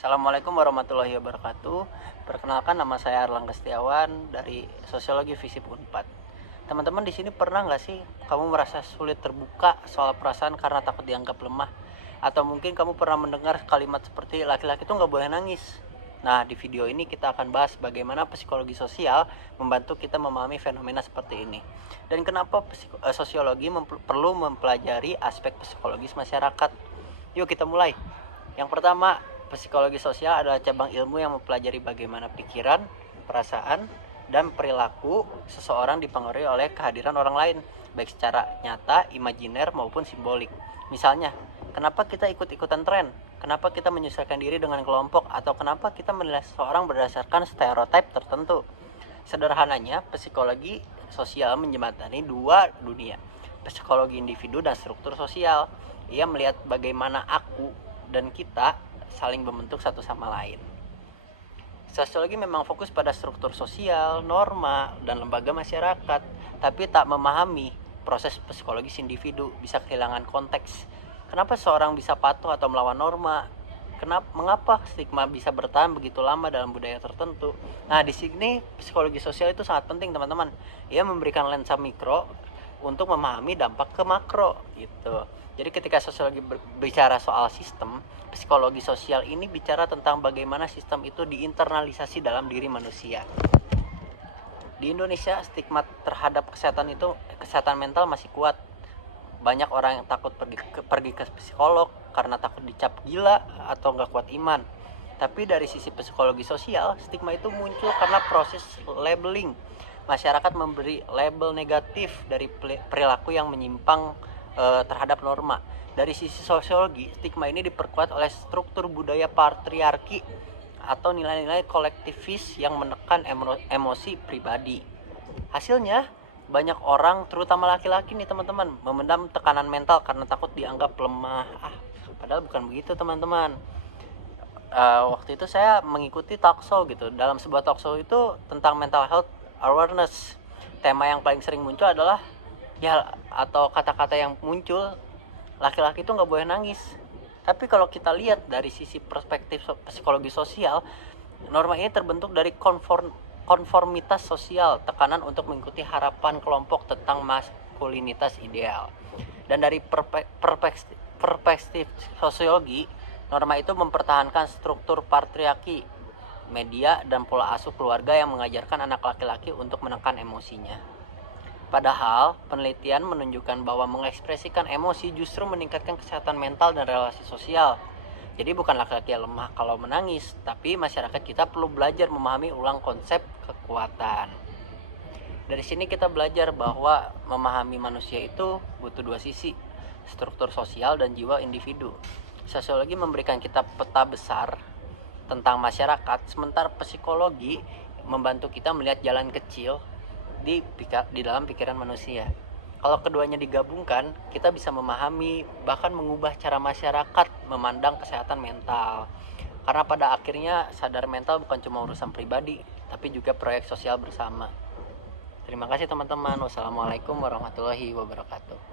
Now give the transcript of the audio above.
Assalamualaikum warahmatullahi wabarakatuh. Perkenalkan, nama saya Erlangga Setiawan dari Sosiologi FISIP Unpad. Teman-teman di sini pernah nggak sih kamu merasa sulit terbuka soal perasaan karena takut dianggap lemah? Atau mungkin kamu pernah mendengar kalimat seperti laki-laki itu nggak boleh nangis? Nah, di video ini kita akan bahas bagaimana psikologi sosial membantu kita memahami fenomena seperti ini. Dan kenapa sosiologi perlu mempelajari aspek psikologis masyarakat. Yuk kita mulai. Yang pertama, psikologi sosial adalah cabang ilmu yang mempelajari bagaimana pikiran, perasaan, dan perilaku seseorang dipengaruhi oleh kehadiran orang lain, baik secara nyata, imajiner, maupun simbolik. Misalnya, kenapa kita ikut-ikutan tren? Kenapa kita menyesuaikan diri dengan kelompok? Atau kenapa kita menilai seseorang berdasarkan stereotip tertentu? Sederhananya, psikologi sosial menjembatani dua dunia, psikologi individu dan struktur sosial. Ia melihat bagaimana aku dan kita saling membentuk satu sama lain. Sosiologi memang fokus pada struktur sosial, norma, dan lembaga masyarakat, tapi tak memahami proses psikologis individu, bisa kehilangan konteks. Kenapa seorang bisa patuh atau melawan norma? Mengapa stigma bisa bertahan begitu lama dalam budaya tertentu? Nah, di sini psikologi sosial itu sangat penting, teman-teman. Ia memberikan lensa mikro untuk memahami dampak ke makro gitu. Jadi ketika sosiologi berbicara soal sistem, psikologi sosial ini bicara tentang bagaimana sistem itu diinternalisasi dalam diri manusia. Di Indonesia, stigma terhadap kesehatan mental masih kuat. Banyak orang yang takut pergi ke psikolog karena takut dicap gila atau nggak kuat iman. Tapi dari sisi psikologi sosial, stigma itu muncul karena proses labeling. Masyarakat memberi label negatif dari perilaku yang menyimpang terhadap norma. Dari sisi sosiologi, stigma ini diperkuat oleh struktur budaya patriarki atau nilai-nilai kolektivis yang menekan emosi pribadi. Hasilnya, banyak orang, terutama laki-laki nih teman-teman, memendam tekanan mental karena takut dianggap lemah. Padahal bukan begitu, teman-teman. Waktu itu saya mengikuti talkshow gitu. Dalam sebuah talkshow itu tentang mental health awareness. Tema yang paling sering muncul adalah atau kata-kata yang muncul, laki-laki itu nggak boleh nangis. Tapi kalau kita lihat dari sisi perspektif psikologi sosial, norma ini terbentuk dari konformitas sosial, tekanan untuk mengikuti harapan kelompok tentang maskulinitas ideal. Dan dari perspektif sosiologi, norma itu mempertahankan struktur patriarki, media, dan pola asuh keluarga yang mengajarkan anak laki-laki untuk menekan emosinya. Padahal, penelitian menunjukkan bahwa mengekspresikan emosi justru meningkatkan kesehatan mental dan relasi sosial. Jadi bukan laki-laki yang lemah kalau menangis, tapi masyarakat kita perlu belajar memahami ulang konsep kekuatan. Dari sini kita belajar bahwa memahami manusia itu butuh dua sisi, struktur sosial dan jiwa individu. Sosiologi memberikan kita peta besar tentang masyarakat, sementara psikologi membantu kita melihat jalan kecil di dalam pikiran manusia. Kalau keduanya digabungkan, kita bisa memahami, bahkan mengubah cara masyarakat memandang kesehatan mental. Karena pada akhirnya sadar mental bukan cuma urusan pribadi, tapi juga proyek sosial bersama. Terima kasih teman-teman. Wassalamualaikum warahmatullahi wabarakatuh.